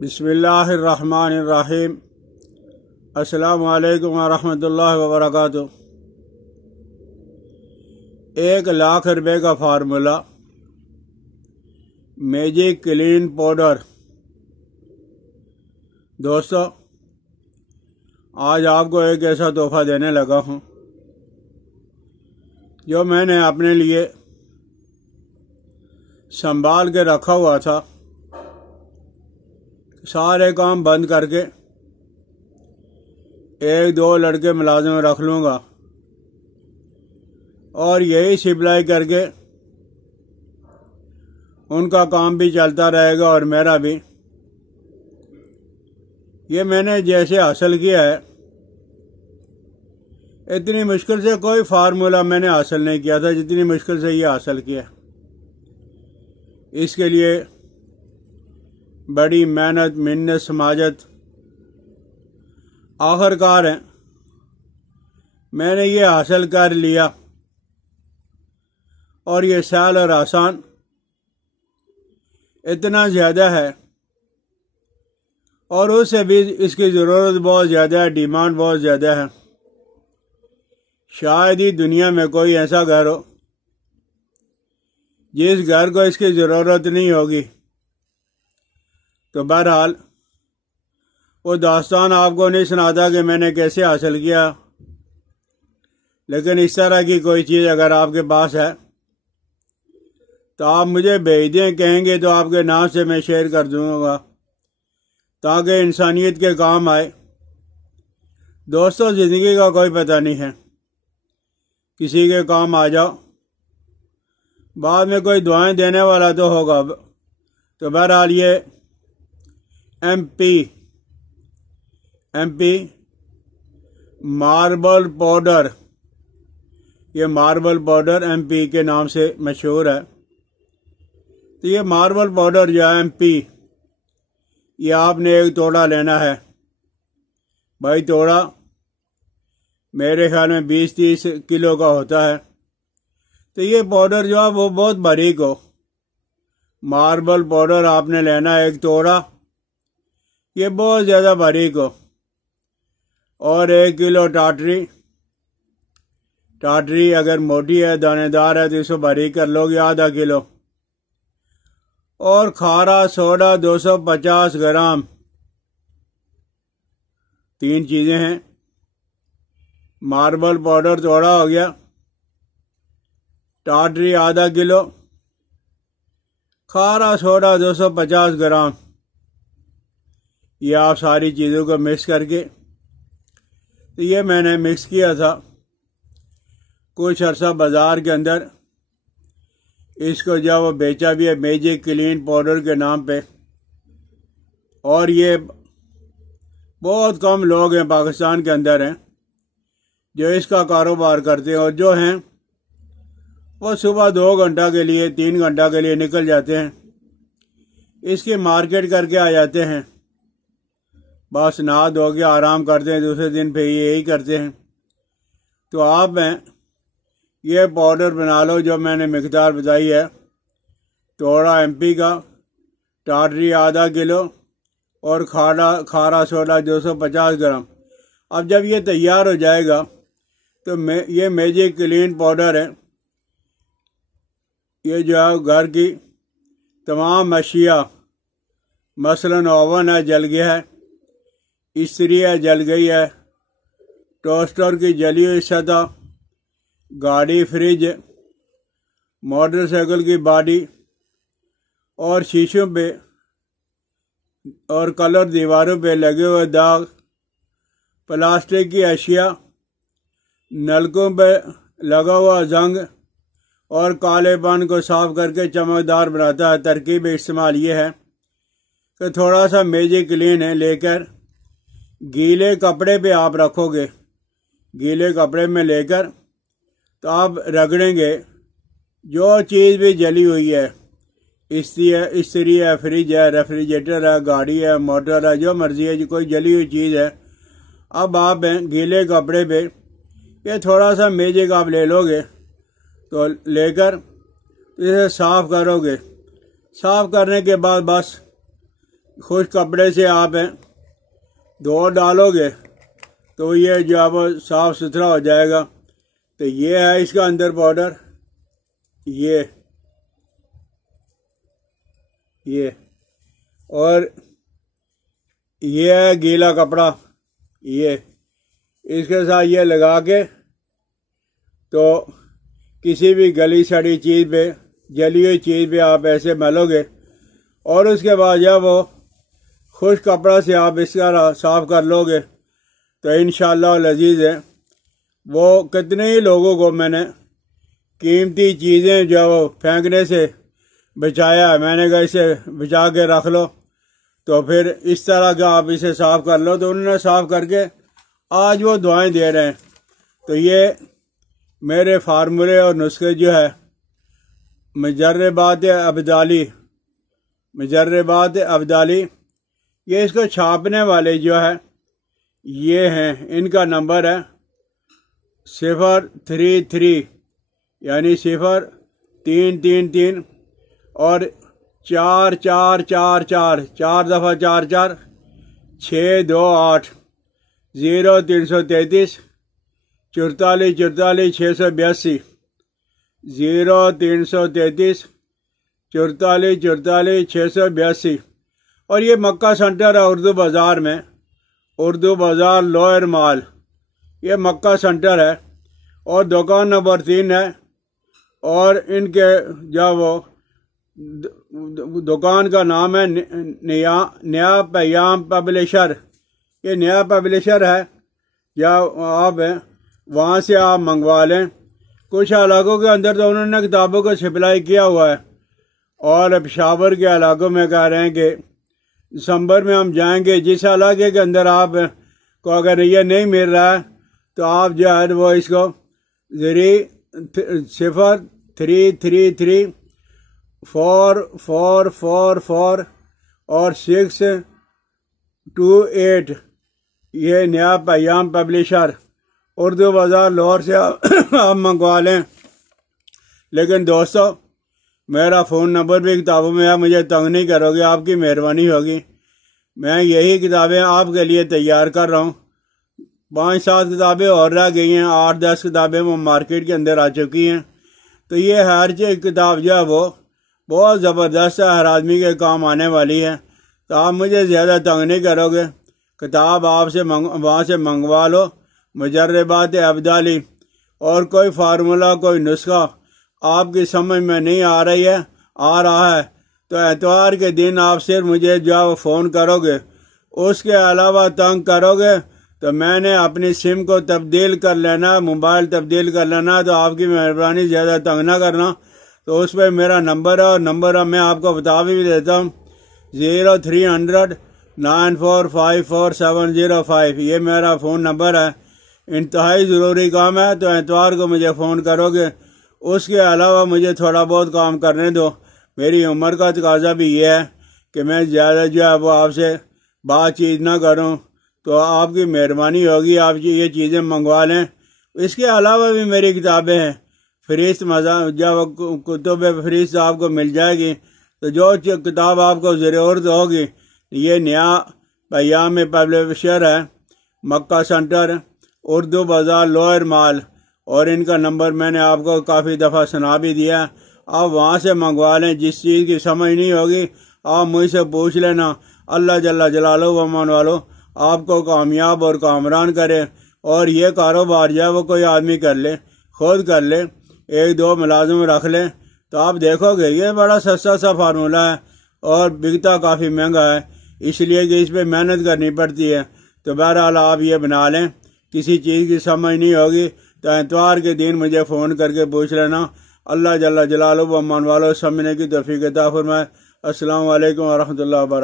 बिस्मिल्लाहिर्रहमानिर्रहीम। अस्सलामु अलैकुम वरहमतुल्लाहि वबरकातुहू। 1,00,000 रुपये का फार्मूला मैजिक क्लीन पाउडर। दोस्तों, आज आपको एक ऐसा तोहफा देने लगा हूँ जो मैंने अपने लिए संभाल के रखा हुआ था। सारे काम बंद करके 1-2 लड़के मुलाजिम रख लूँगा और यही सप्लाई करके उनका काम भी चलता रहेगा और मेरा भी। ये मैंने जैसे हासिल किया है, इतनी मुश्किल से कोई फार्मूला मैंने हासिल नहीं किया था जितनी मुश्किल से ये हासिल किया। इसके लिए बड़ी मेहनत, मिन्नत, समाजत, आखिरकार है मैंने ये हासिल कर लिया। और ये सहल और आसान इतना ज़्यादा है और उससे भी इसकी ज़रूरत बहुत ज़्यादा है, डिमांड बहुत ज़्यादा है। शायद ही दुनिया में कोई ऐसा घर हो जिस घर को इसकी ज़रूरत नहीं होगी। तो बहरहाल वो दास्तान आपको नहीं सुनाता कि मैंने कैसे हासिल किया, लेकिन इस तरह की कोई चीज़ अगर आपके पास है तो आप मुझे भेज दें। कहेंगे तो आपके नाम से मैं शेयर कर दूँगा ताकि इंसानियत के काम आए। दोस्तों, ज़िंदगी का कोई पता नहीं है, किसी के काम आ जाओ, बाद में कोई दुआएं देने वाला तो होगा। तो बहरहाल ये एमपी मार्बल पाउडर, ये मार्बल पाउडर एमपी के नाम से मशहूर है। तो ये मार्बल पाउडर जो है एमपी, ये आपने एक तोड़ा लेना है। भाई तोड़ा मेरे ख्याल में 20-30 किलो का होता है। तो ये पाउडर जो है वो बहुत बारीक हो। मार्बल पाउडर आपने लेना है एक तोड़ा, ये बहुत ज़्यादा बारीक हो। और 1 किलो टाटरी अगर मोटी है, दानेदार है तो इसको बारीक कर लोगे, आधा किलो। और खारा सोडा 250 ग्राम। 3 चीज़ें हैं। मार्बल पाउडर तोड़ा हो गया, टाटरी आधा किलो, खारा सोडा 250 ग्राम। ये आप सारी चीज़ों को मिक्स करके, तो ये मैंने मिक्स किया था कुछ अर्सा बाज़ार के अंदर। इसको जब वो बेचा भी है मैजिक क्लीन पाउडर के नाम पे। और ये बहुत कम लोग हैं पाकिस्तान के अंदर हैं जो इसका कारोबार करते हैं, और जो हैं वो सुबह 2 घंटा के लिए, 3 घंटा के लिए निकल जाते हैं, इसकी मार्केट करके आ जाते हैं। बस नहा धो के आराम करते हैं, दूसरे दिन फिर यही करते हैं। तो आप ये पाउडर बना लो जो मैंने मिकदार बताई है। तोड़ा एमपी का, टाटरी आधा किलो और खारा सोडा 250 ग्राम। अब जब ये तैयार हो जाएगा तो ये मैजिक क्लीन पाउडर है। ये जो है घर की तमाम अशिया, मसलन ओवन है जल गया है, इस्त्री है जल गई है, टोस्टर की जली हुई सतह, गाड़ी, फ्रिज, मोटरसाइकिल की बॉडी और शीशों पे और कलर दीवारों पे लगे हुए दाग, प्लास्टिक की अशिया, नलकों पे लगा हुआ जंग और कालेपन को साफ करके चमकदार बनाता है। तरकीब इस्तेमाल ये है कि थोड़ा सा मैजिक क्लीन है लेकर गीले कपड़े पे आप रखोगे। गीले कपड़े में लेकर तो आप रगड़ेंगे, जो चीज़ भी जली हुई है, इस्त्री है, फ्रिज है, रेफ्रिजरेटर है, गाड़ी है, मोटर है, जो मर्जी है, कोई जली हुई चीज़ है, अब आप गीले कपड़े पे ये थोड़ा सा मैजिक आप ले लोगे। तो लेकर इसे साफ़ करोगे। साफ़ करने के बाद बस खुश कपड़े से आप धो डालोगे तो ये जो है वो साफ़ सुथरा हो जाएगा। तो ये है इसका अंदर पाउडर, ये और ये है गीला कपड़ा, ये इसके साथ ये लगा के तो किसी भी गली सड़ी चीज़ पे, जली हुई चीज़ पे आप ऐसे मलोगे और उसके बाद जब वो खुश कपड़ा से आप इसका साफ कर लोगे तो इंशाअल्लाह लजीज़ है। वो कितने ही लोगों को मैंने कीमती चीज़ें जो फेंकने से बचाया है। मैंने कहा इसे बचा के रख लो, तो फिर इस तरह का आप इसे साफ़ कर लो, तो उन्होंने साफ़ करके आज वो दुआएं दे रहे हैं। तो ये मेरे फार्मूले और नुस्खे जो है मुजर्रबात अब्दाली, ये इसको छापने वाले जो है ये हैं, इनका नंबर है 033 यानी 0333 और 4444 4 दफ़ा 44 628 0333 44 44 682 0333 44 44 682। और ये मक्का सेंटर है उर्दू बाज़ार में, उर्दू बाज़ार लोअर माल, ये मक्का सेंटर है और दुकान नंबर 3 है। और इनके जो वो दुकान का नाम है नया पैगाम पब्लिशर, ये नया पब्लिशर है, या आप वहाँ से आप मंगवा लें। कुछ इलाकों के अंदर तो उन्होंने किताबों को सप्लाई किया हुआ है और पेशावर के इलाकों में कह रहे हैं कि दिसंबर में हम जाएंगे। जिस इलाके के अंदर आप को अगर ये नहीं मिल रहा है तो आप जो है वो इसको 0333 4444 और 628, ये नया पैगाम पब्लिशर उर्दू बाज़ार लाहौर से आप मंगवा लें। लेकिन दोस्तों मेरा फ़ोन नंबर भी किताबों में है, मुझे तंग नहीं करोगे, आपकी मेहरबानी होगी। मैं यही किताबें आपके लिए तैयार कर रहा हूँ। 5-7 किताबें और रह गई हैं, 8-10 किताबें वो मार्केट के अंदर आ चुकी हैं। तो ये हर किताब जो है वो बहुत ज़बरदस्त है, हर आदमी के काम आने वाली है। तो आप मुझे ज़्यादा तंग नहीं करोगे, किताब आपसे वहाँ से मंगवा लो, मुजर्रबात अब्दाली। और कोई फार्मूला, कोई नुस्खा आपकी समझ में नहीं आ रहा है तो एतवार के दिन आप सिर्फ मुझे जो फ़ोन करोगे, उसके अलावा तंग करोगे तो मैंने अपनी सिम को तब्दील कर लेना, मोबाइल तब्दील कर लेना। तो आपकी मेहरबानी, ज़्यादा तंग ना करना। तो उस पर मेरा नंबर है और नंबर मैं आपको बता भी देता हूँ 0300 9454 ये मेरा फ़ोन नंबर है। इंतहाई ज़रूरी काम है तो एतवार को मुझे फ़ोन करोगे। उसके अलावा मुझे थोड़ा बहुत काम करने दो, मेरी उम्र का तकाजा भी ये है कि मैं ज़्यादा जो है वो आपसे बातचीत ना करूं। तो आपकी मेहरबानी होगी, आप ये चीज़ें मंगवा लें। इसके अलावा भी मेरी किताबें हैं, फहरिस्त जब कुतुब फहरिस्त आपको मिल जाएगी। तो जो किताब आपको ज़रूरत होगी, ये नया पैगाम पब्लिशर है, मक्का सेंटर, उर्दू बाज़ार लोअर माल, और इनका नंबर मैंने आपको काफ़ी दफ़ा सुना भी दिया। आप वहाँ से मंगवा लें। जिस चीज़ की समझ नहीं होगी आप मुझसे पूछ लेना। अल्लाह जल्ला जलालो व मान वालो आपको कामयाब और कामरान करे। और ये कारोबार जो है वो कोई आदमी कर ले, खुद कर ले, 1-2 मुलाजिम रख ले, तो आप देखोगे ये बड़ा सस्ता सा फार्मूला है और बिकता काफ़ी महंगा है, इसलिए कि इस पर मेहनत करनी पड़ती है। तो बहरहाल आप ये बना लें। किसी चीज़ की समझ नहीं होगी तो एतवार के दिन मुझे फ़ोन करके पूछ लेना। अल्लाह जल्ला जलालुहु व मान वालो समझने की तौफीक अता फरमाए। अस्सलामु अलैकुम व रहमतुल्लाहि व बरकातहू।